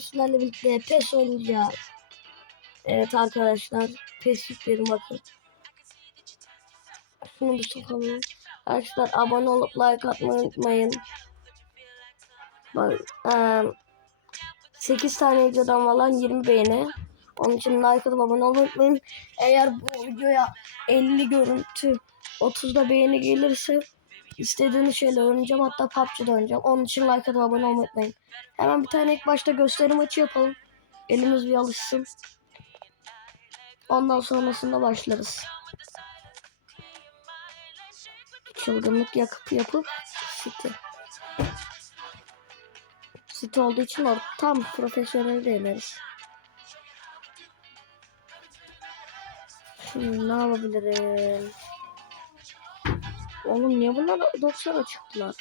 Sizlerle birlikte PES oynayacağız. Evet arkadaşlar. PES yüklerim bakın. Şunu bir sokalım. Arkadaşlar abone olup like atmayı unutmayın. Bak, eee 8 tane videodan falan 20 beğeni. Onun için like atıp abone olmayı unutmayın. Eğer bu videoya 50 görüntü 30'da beğeni gelirse istediğiniz şeyler oynayacağım. Hatta PUBG'de oynayacağım. Onun için like atıp abone olmayı unutmayın. Hemen bir tane ilk başta gösteri maçı yapalım. Elimiz bir alışsın. Ondan sonrasında başlarız. Çılgınlık yakıp yapıp City. City olduğu için tam profesyonel deneriz. Şimdi ne yapabilirim? Oğlum niye bunlar 90'a çıktılar?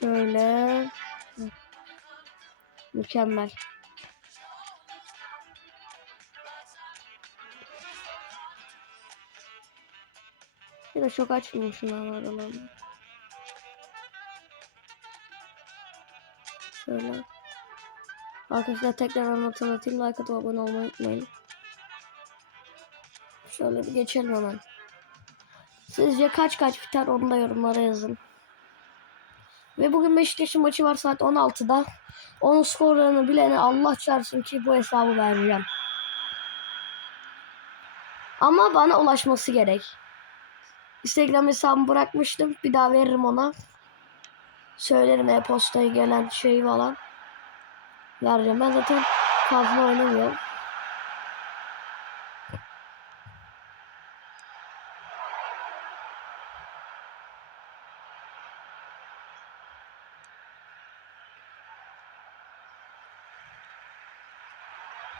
Şöyle. Mükemmel. Bir de çok açmayayım şunu aralarını. Şöyle. Arkadaşlar tekrar hatırlatayım. Like atıp abone olmayı unutmayın. Şöyle bir geçelim hemen. Sizce kaç kaç biter onu da yorumlara yazın. Ve bugün Beşiktaş'ın maçı var saat 16'da. Onun skorlarını bilene Allah çarpsın ki bu hesabı vereceğim. Ama bana ulaşması gerek. Instagram hesabımı bırakmıştım. Bir daha veririm ona. Söylerim e-postaya gelen şeyi falan. Vereceğim. Ben zaten fazla oynamıyorum.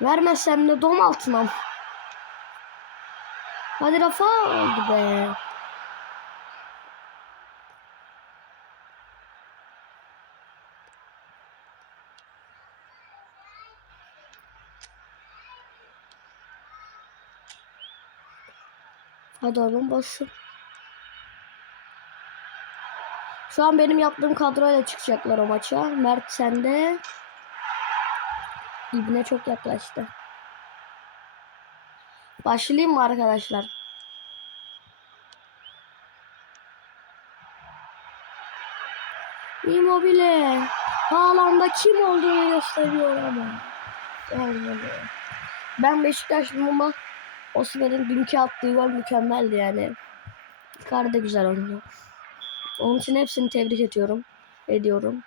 Vermezsem de dom altına? Hadi Rafa oldu be. Oğlum basın. Şu an benim yaptığım kadroyla çıkacaklar o maça. Mert sende. İbne çok yaklaştı. Başlayayım mı arkadaşlar? Immobile. Haaland'a kim olduğunu gösteriyor ama. Olmadı. Ben Beşiktaşlıyım ama Osman'ın dünkü attığı gol mükemmeldi yani. Icardi de güzel oynuyor. Onun için hepsini tebrik ediyorum. Ediyorum.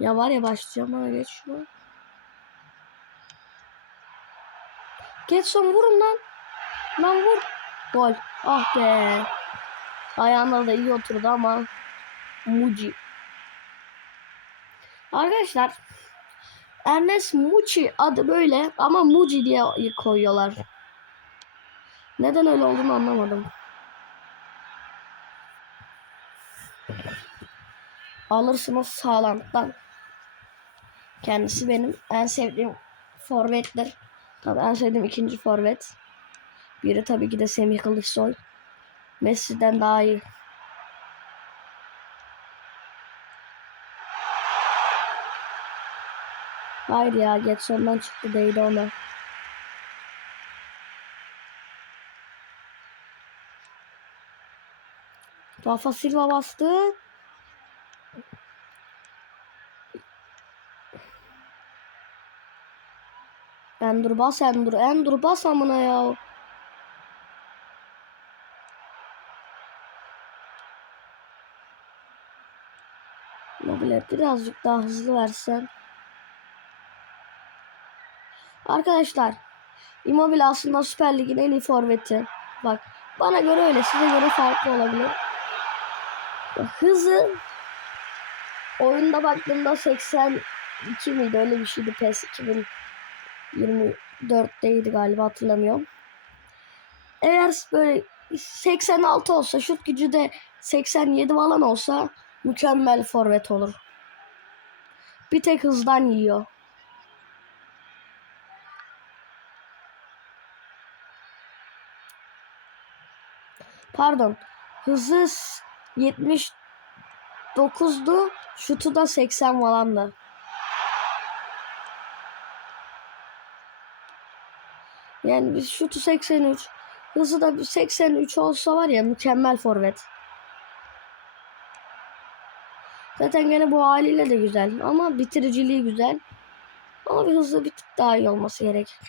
Ya var ya başlayacağım bana geç şunu. Getson vurun lan. Lan vur. Gol. Ah be. Ayağına da iyi oturdu ama. Muci. Arkadaşlar. Ernest Muci adı böyle ama Muci diye koyuyorlar. Neden öyle olduğunu anlamadım. Alırsınız sağlamdan. Kendisi benim en sevdiğim forvettir. Tabii en sevdiğim ikinci forvet. Biri tabii ki de Semih Kılıçsoy. Messi'den daha iyi. Hayır ya Getson'dan çıktı değdi ona. Rafa Silva bastı. Endur bas Endur. Endur bas amına ya. Mobile birazcık daha hızlı versen. Arkadaşlar Immobile aslında Süper Lig'in en iyi forveti. Bak bana göre öyle size göre farklı olabilir. Hızı oyunda baktığımda 82 miydi öyle bir şeydi PES 2024'teydi galiba hatırlamıyorum. Eğer böyle 86 olsa şut gücü de 87 falan olsa mükemmel forvet olur. Bir tek hızdan yiyor. Pardon. Hızı 79'du. Şutu da 80 falandı. Yani biz şutu 83. Hızı da bir 83 olsa var ya mükemmel forvet. Zaten gene bu haliyle de güzel. Ama bitiriciliği güzel. Ama bir hızlı bir tık daha iyi olması gerek.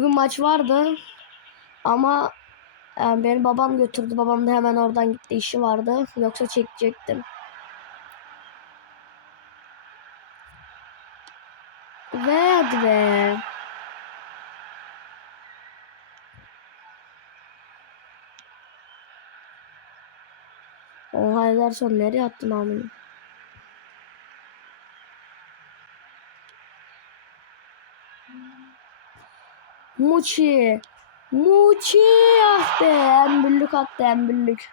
Bugün maç vardı. Ama e, beni babam götürdü. Babam da hemen oradan gitti. işi vardı. Yoksa çekecektim. Ve hadi be. Oha Ederson nereye attın amını? Muçi. Muçi ah be. Embüllük attı embüllük.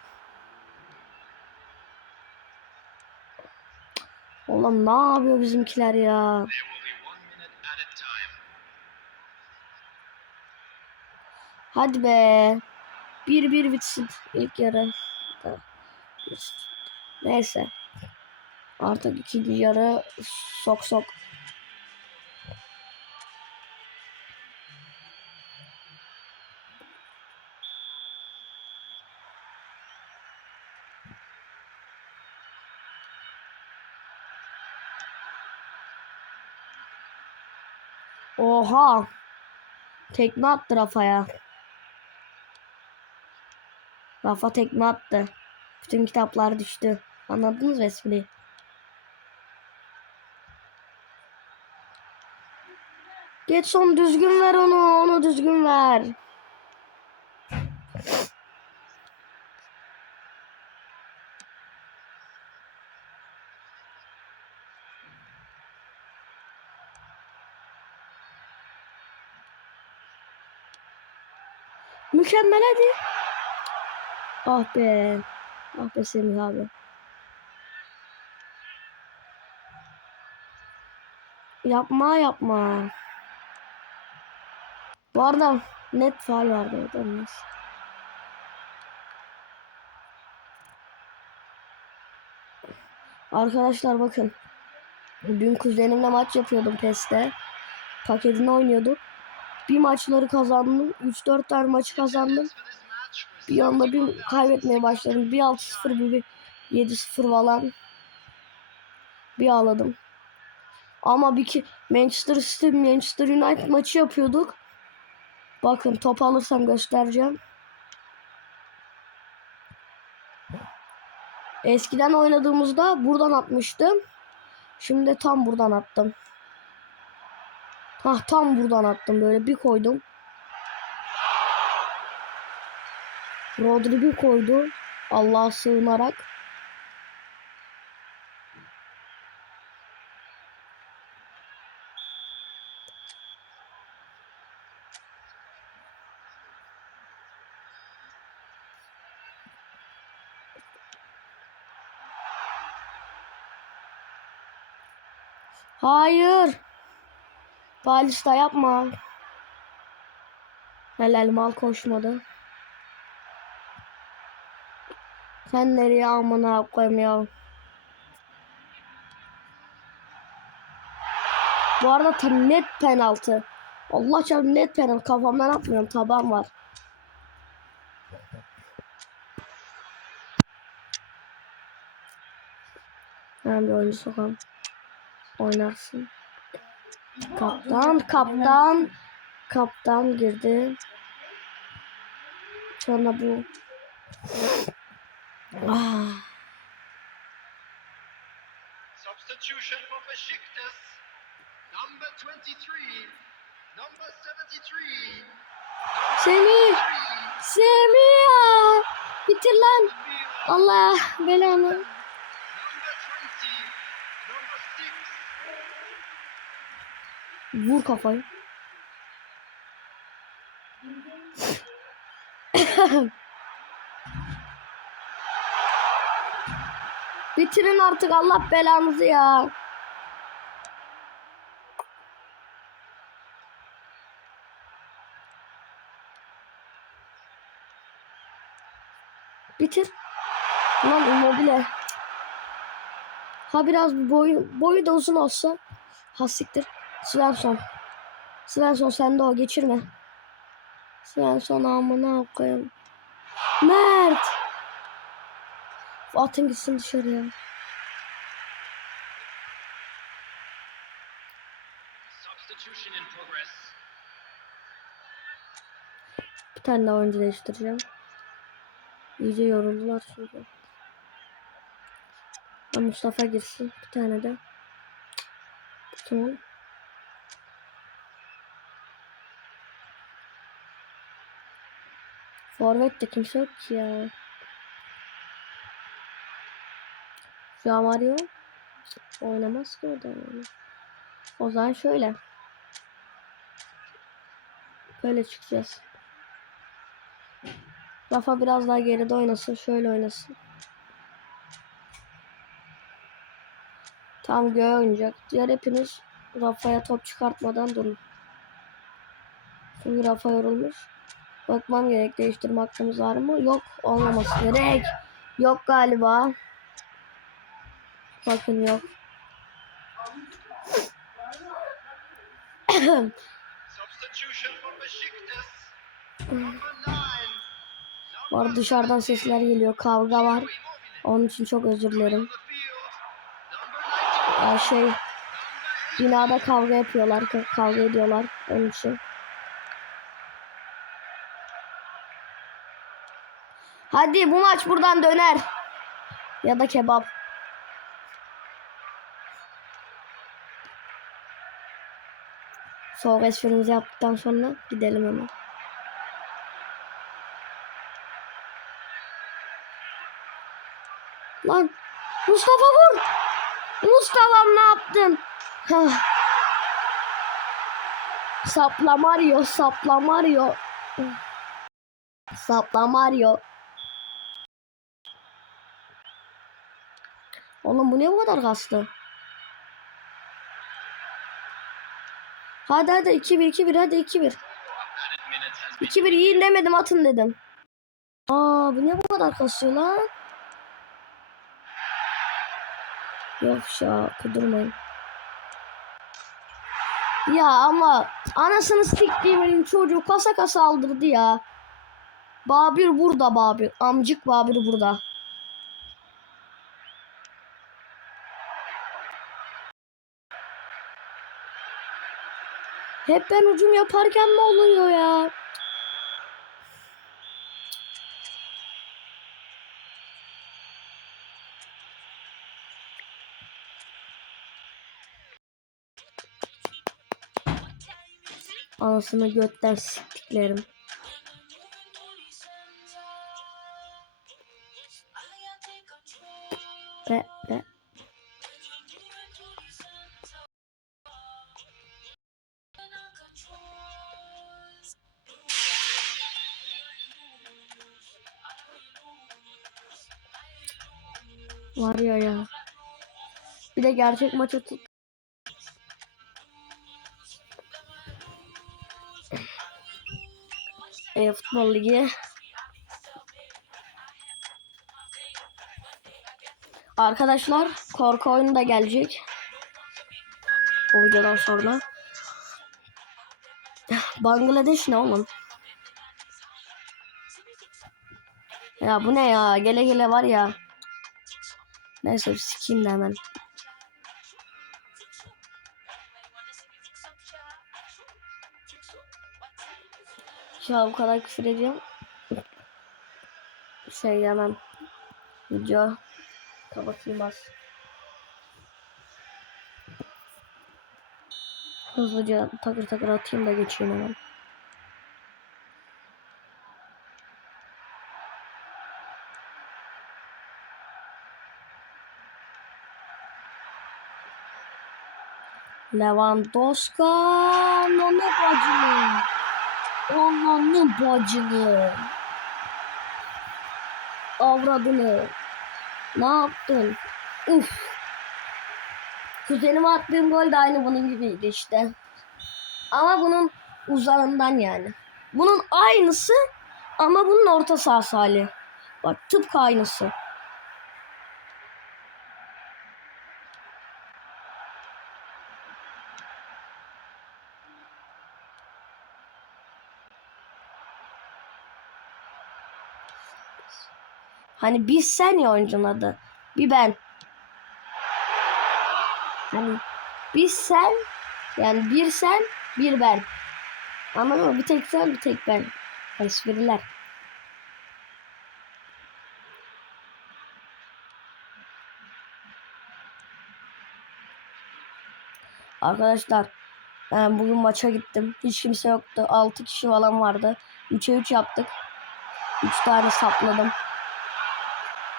Oğlum ne yapıyor bizimkiler ya? Hadi be. 1-1 bitsin ilk yarı. Neyse. Artık ikinci yarı sok sok. Oha. Tekme attı Rafa'ya. Rafa tekme attı. Bütün kitaplar düştü. Anladınız mı espriyi? Getson düzgün ver onu. Onu düzgün ver. Mükemmel hadi. Ah be. Ah be Semih abi. Yapma yapma. Bu arada net faal vardı neyse. Arkadaşlar bakın. Dün kuzenimle maç yapıyordum PES'te. Paketini oynuyorduk. Bir maçları kazandım. 3-4 tane maçı kazandım. Bir anda bir kaybetmeye başladım. Bir 6-0 bir, bir 7-0 falan. Bir ağladım. Ama bir ki Manchester City Manchester United maçı yapıyorduk. Bakın top alırsam göstereceğim. Eskiden oynadığımızda buradan atmıştım. Şimdi tam buradan attım. Hah tam buradan attım böyle bir koydum. Rodri bir koydu. Allah'a sığınarak. Hayır. Balista yapma. Helal mal koşmadı. Sen nereye amına koyayım ya? Bu arada net penaltı. Allah çarpı net penaltı. Kafamdan atmıyorum. Taban var. Hemen bir oyuncu sokalım. Oynarsın. Kaptan, kaptan. Kaptan girdi. Sonra bu. Ah. Substitution for Besiktas. Number 23. Number 73. Semih! Semih ya! Bitir lan! Allah belanı. Number 20. Number 6. Vur kafayı. Bitirin artık Allah belanızı ya. Bitir. Lan immobile. Ha biraz boyu, boyu da uzun olsa. Ha siktir. Svensson. Svensson sen de o geçirme. Svensson amına koyayım. Mert. Atın gitsin dışarıya. Bir tane daha oyuncu değiştireceğim. İyice yoruldular çünkü. Mustafa girsin. Bir tane de. Kim Forvet de kimse yok ki ya. An Mario oynamaz ki orada yani. O zaman şöyle. Böyle çıkacağız. Rafa biraz daha geride oynasın. Şöyle oynasın. Tam göğe oynayacak. Diğer hepiniz Rafa'ya top çıkartmadan durun. Çünkü Rafa yorulmuş. Bakmam gerek. Değiştirme hakkımız var mı? Yok. Olmaması gerek. Yok galiba. Bakın yok. Arada dışarıdan sesler geliyor. Kavga var. Onun için çok özür dilerim. On the field. Number 19. Ya şey binada kavga yapıyorlar. ka- Kavga ediyorlar. Onun için. Hadi bu maç buradan döner. Ya da kebap. Soğuk esprimizi yaptıktan sonra gidelim hemen. Lan Mustafa vur. Mustafa'm ne yaptın? Hah. Sapla Mario, sapla Mario. Sapla Mario. Oğlum bu ne bu kadar kaslı? Hadi hadi 2-1 2-1 hadi 2-1. Added minutes has been 2-1 yiyin demedim atın dedim. Aa bu ne bu kadar kasıyor lan? Yok ya kudurmayın. Ya ama anasını siktiğimin çocuğu kasa kasa aldırdı ya. Babür burada Babür. Amcık Babür burada. Hep ben ucum yaparken mi oluyor ya? Anasını götten siktiklerim. Gerçek maçı tut. E, futbol ligi. Arkadaşlar korku oyunu da gelecek. Bu videodan sonra. Bangladeş ne oğlum? Ya bu ne ya? Gele gele var ya. Neyse sikeyim de hemen. Ya bu kadar küfür ediyorum. Şey yemem. Video kapatayım bas. Hızlıca takır takır atayım da geçeyim hemen. Lewandowski ne bacını. Ananı bacını. avradını. Ne yaptın? Uf. Kuzenime attığım gol de aynı bunun gibiydi işte. Ama bunun uzağından yani. Bunun aynısı ama bunun orta sahası hali. Bak tıpkı aynısı. Hani biz sen ya oyuncunun adı. Bir ben. Hani biz sen yani bir sen bir ben. Anladın mı? Bir tek sen bir tek ben. Espriler. Arkadaşlar ben bugün maça gittim. Hiç kimse yoktu. 6 kişi falan vardı. 3'e 3 yaptık. 3 tane sapladım.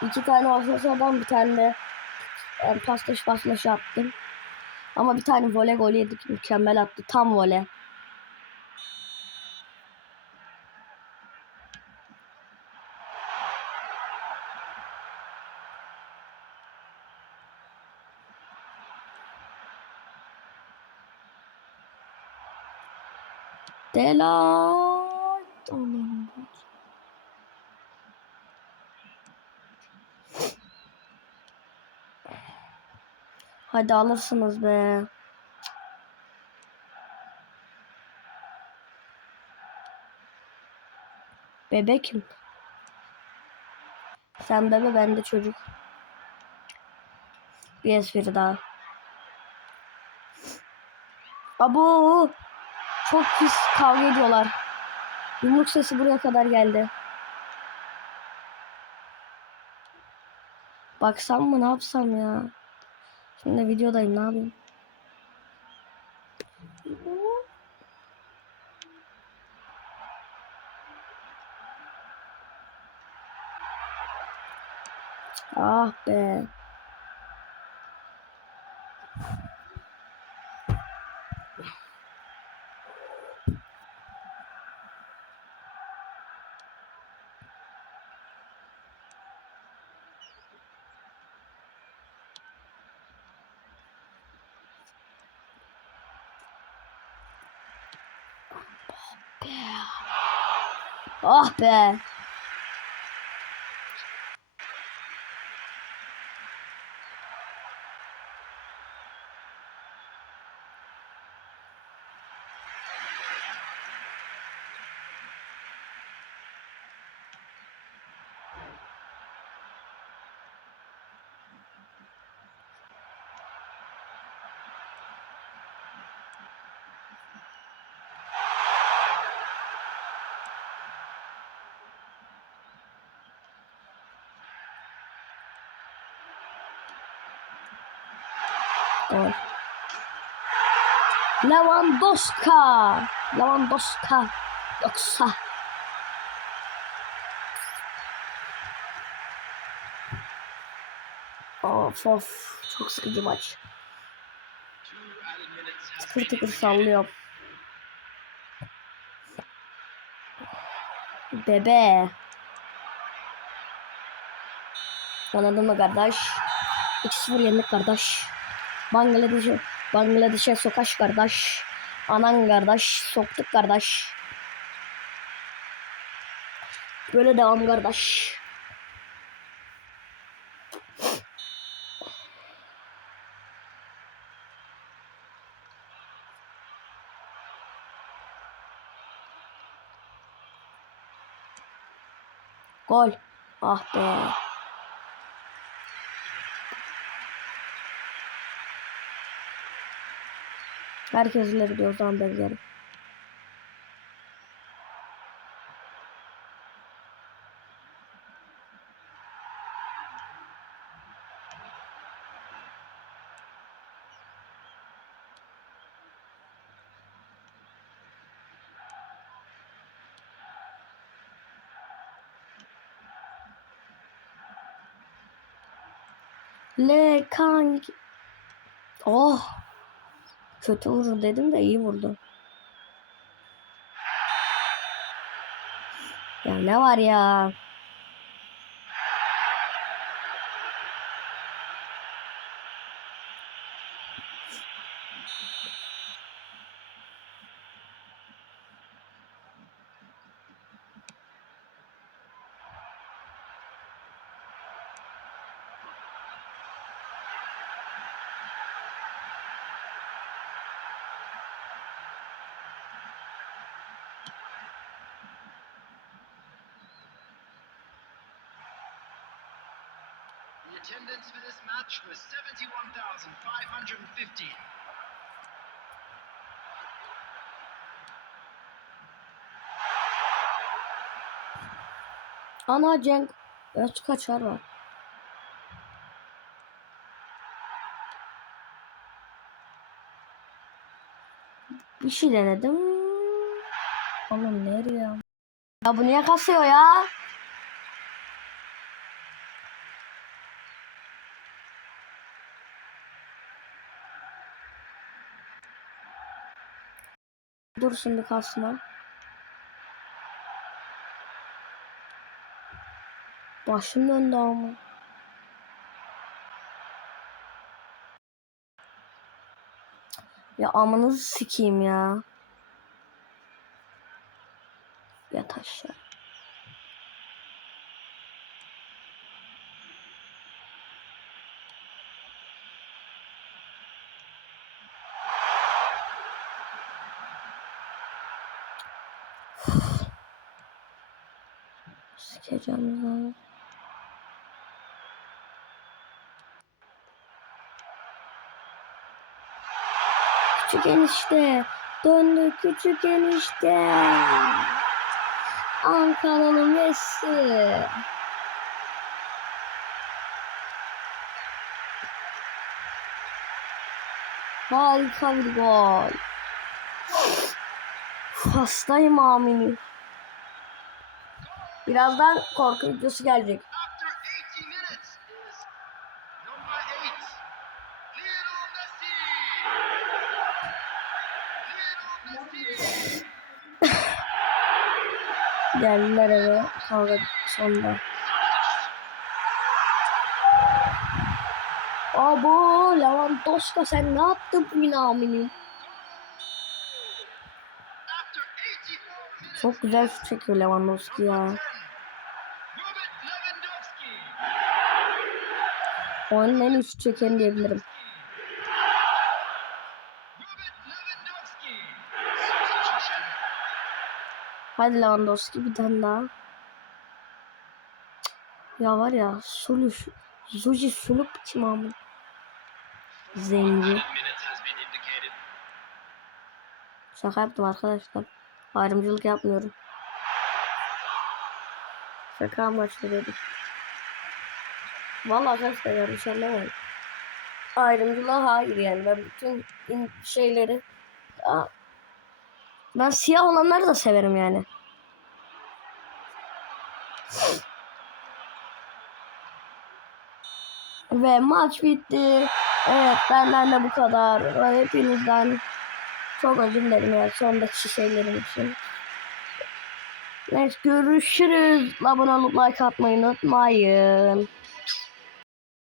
2 tane ortasahadan bir tane de yani paslaş paslaş yaptım. Ama bir tane voley golü yedik. Mükemmel attı. Tam voley. Delight. Aman. Hadi alırsınız be. Bebekim. Sen bebe ben de çocuk. Bir espri daha. Abo. Çok pis kavga ediyorlar. Yumruk sesi buraya kadar geldi. Baksam mı ne yapsam ya? Şimdi videodayım ne yapayım? Ah be. Ah be. Gol. Lewandowska. Lewandowska. Yoksa. Of of. Çok sıkıcı maç. Tıkır tıkır created. sallıyor. Bebe. Anladın mı kardeş? 2-0 yendik kardeş. Bangladeş'e Bangladeş'e sokaş kardeş. Anan kardeş. Soktuk kardeş. Böyle devam kardeş. Gol. Ah be. Herkes ileri diyor o zaman ben giderim. Le Kang. Oh kötü vurur dedim de iyi vurdu. Ya ne var ya? Attendance for this match was 71,515. Ana Cenk. Öz kaçar var. Bir şey denedim. Oğlum nereye? Ya bu niye kasıyor ya? Dur şimdi kasma. Başım döndü ama. Ya amanızı sikeyim ya. Yat aşağı. Sikeceğim ya. Küçük enişte. Döndü küçük enişte. Ankaralı Messi. Harika bir gol. Hastayım aminim. Birazdan korku videosu gelecek. After 80 minutes is number 8, Lionel Messi. Lionel Messi. Geldiler eve kavga sonunda. Abo Lewandowski sen ne yaptın bu aminim? After 84 minutes, Çok güzel şut çekiyor Lewandowski ya. Robert Lewandowski. Oyunun en iyi şut çekeni diyebilirim. Hadi Lewandowski bir tane daha. Ya var ya Sulu Zuji Sulup kim amın? Zenci. Şaka yaptım arkadaşlar. Ayrımcılık yapmıyorum. Şaka amaçlı dedim. Vallahi arkadaşlar yanlış anlamayın. Ayrımcılığa hayır yani. Ben bütün şeyleri Aa, ben siyah olanları da severim yani. Ve maç bitti. Evet benden de bu kadar. Hepinizden çok özür dilerim ya sondaki şeylerim için. Neyse görüşürüz. Abone olup like atmayı unutmayın.